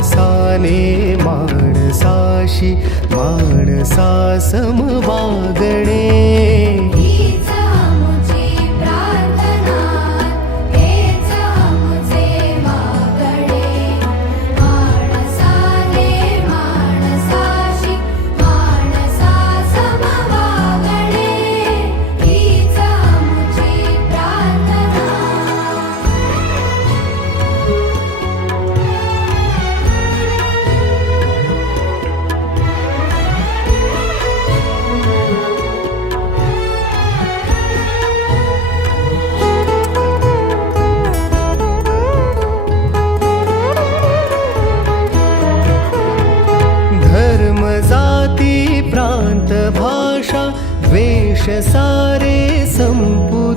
माणसाने माणसाशी माणसा सम वागणे. हीच आमुची प्रार्थना, हेच आमुचे मागणे. माणसाने माणसाशी माणसा सम वागणे. हीच आमुची प्रार्थना. धर्म जाती प्रांत भाषा द्वेष सारे संपू